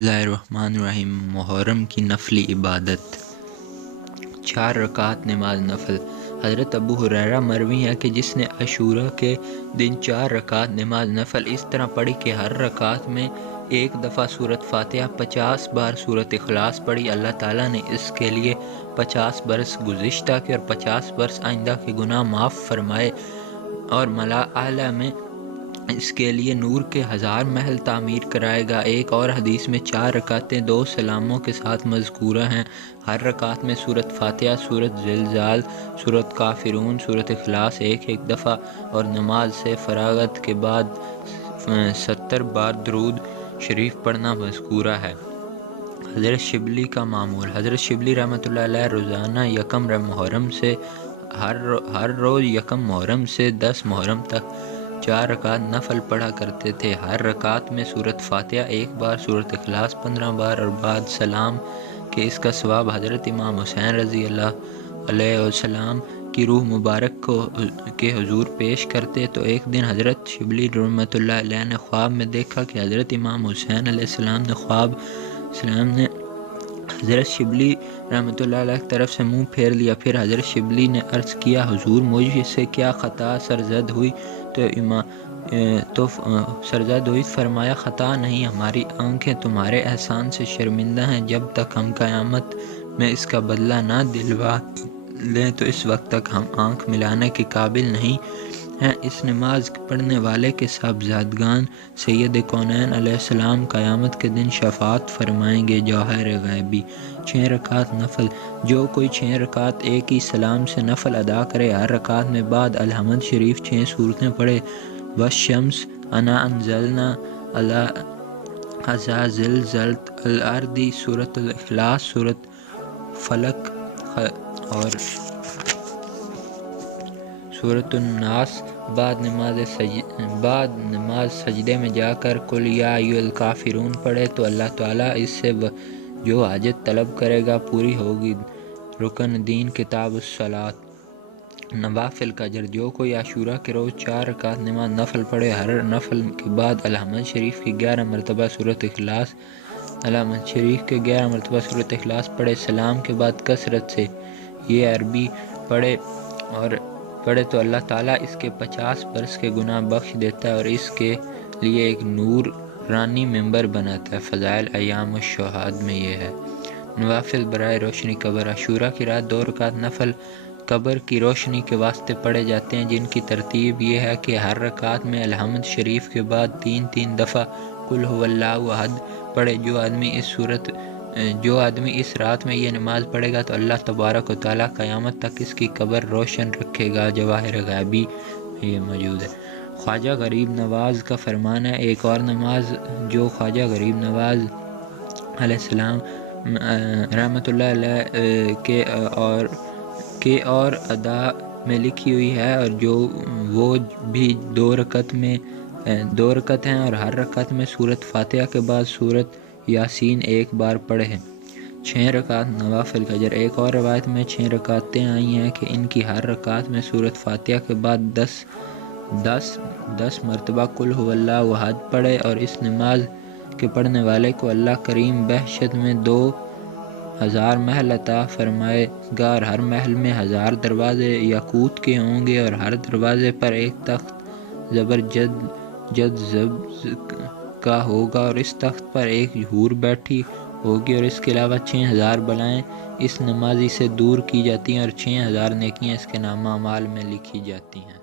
بسم اللہ الرحمن الرحیم۔ محرم کی نفلی عبادت 4 رکعت نماز نفل۔ حضرت ابو ہریرہ مروی ہے کہ جس نے عاشوراء کے دن 4 رکعت نماز نفل اس طرح پڑھی کہ ہر رکعت میں ایک دفعہ سورۃ فاتحہ 50 بار سورۃ اخلاص پڑھی، اللہ تعالیٰ نے اس کے لیے 50 برس گزشتہ کے اور 50 برس آئندہ کے گناہ معاف فرمائے، اور ملا اعلیٰ میں اس کے لیے نور کے 1000 محل تعمیر کرائے گا۔ ایک اور حدیث میں 4 رکعتیں 2 سلاموں کے ساتھ مذکورہ ہیں۔ ہر رکعت میں سورۃ فاتحہ، سورۃ زلزال، سورۃ کافرون، سورۃ اخلاص ایک دفعہ، اور نماز سے فراغت کے بعد 70 بار درود شریف پڑھنا مذکورہ ہے۔ حضرت شبلی کا معمول۔ حضرت شبلی رحمۃ اللہ علیہ روزانہ یکم محرم سے ہر روز یکم محرم سے 10 محرم تک 4 رکعت نفل پڑھا کرتے تھے۔ ہر رکعت میں سورۃ فاتحہ 1 بار، سورۃ اخلاص 15 بار، اور بعد سلام کہ اس کا ثواب حضرت امام حسین رضی اللہ علیہ وسلم کی روح مبارک کے حضور پیش کرتے۔ تو ایک دن حضرت شبلی رحمۃ اللہ علیہ نے خواب میں دیکھا کہ حضرت امام حسین علیہ السلام نے حضرت شبلی رحمۃ اللہ علیہ کی طرف سے منہ پھیر لیا۔ پھر حضرت شبلی نے عرض کیا، حضور مجھ سے کیا خطا سرزد ہوئی؟ تو سرزد ہوئی، فرمایا خطا نہیں، ہماری آنکھیں تمہارے احسان سے شرمندہ ہیں، جب تک ہم قیامت میں اس کا بدلہ نہ دلوا لیں تو اس وقت تک ہم آنکھ ملانے کے قابل نہیں ہیں۔ اس نماز پڑھنے والے کے صاحبزادگان سید کونین علیہ السلام قیامت کے دن شفاعت فرمائیں گے۔ جوہر غیبی۔ 6 رکعت نفل۔ جو کوئی 6 رکعت ایک ہی سلام سے نفل ادا کرے، ہر رکعت میں بعد الحمد شریف 6 سورتیں پڑھے، والشمس انا انزلنا اذا زلزلت الارض، سورۃ الاخلاص، سورۃ فلق اور سورۃ الناس۔ بعد نماز سجدے میں جا کر قل یا ایھا الکافرون پڑھے تو اللہ تعالیٰ اس سے جو حاجت طلب کرے گا پوری ہوگی۔ رکن دین کتاب الصلاۃ۔ نوافل کا اجر۔ جو کوئی عاشوراء کے روز 4 رکعت نماز نفل پڑھے، ہر نفل کے بعد الحمد شریف کی 11 مرتبہ سورۃ اخلاص، الحمد شریف کے 11 مرتبہ سورۃ اخلاص پڑھے، سلام کے بعد کثرت سے یہ عربی پڑھے تو اللہ تعالیٰ اس کے 50 برس کے گناہ بخش دیتا ہے اور اس کے لیے ایک نورانی ممبر بناتا ہے۔ فضائل ایام الشہاد میں یہ ہے۔ نوافل برائے روشنی قبر۔ عاشوراء کی رات 2 رکعت نفل قبر کی روشنی کے واسطے پڑھے جاتے ہیں، جن کی ترتیب یہ ہے کہ ہر رکعت میں الحمد شریف کے بعد 3 دفعہ قل ھو اللہ احد پڑھے۔ جو آدمی اس رات میں یہ نماز پڑھے گا تو اللہ تبارک و تعالیٰ قیامت تک اس کی قبر روشن رکھے گا۔ جواہر غیبی میں یہ موجود ہے۔ خواجہ غریب نواز کا فرمان ہے، ایک اور نماز جو خواجہ غریب نواز علیہ السلام رحمۃ اللہ علیہ کے اور ادا میں لکھی ہوئی ہے، اور جو وہ بھی 2 رکعت ہیں، اور ہر رکعت میں سورۃ فاتحہ کے بعد سورۃ یاسین 1 بار پڑھے ہیں۔ 6 رکعت نوافل کا اجر۔ ایک اور روایت میں 6 رکعتیں آئی ہیں کہ ان کی ہر رکعت میں سورۃ فاتحہ کے بعد 10 مرتبہ قل ھو اللہ احد پڑھے، اور اس نماز کے پڑھنے والے کو اللہ کریم بہشت میں 2000 محل عطا فرمائے گا، اور ہر محل میں 1000 دروازے یاقوت کے ہوں گے، اور ہر دروازے پر ایک تخت زبرجد کا ہوگا، اور اس تخت پر ایک حور بیٹھی ہوگی، اور اس کے علاوہ 6000 بلائیں اس نمازی سے دور کی جاتی ہیں، اور 6000 نیکیاں اس کے نامہ اعمال میں لکھی جاتی ہیں۔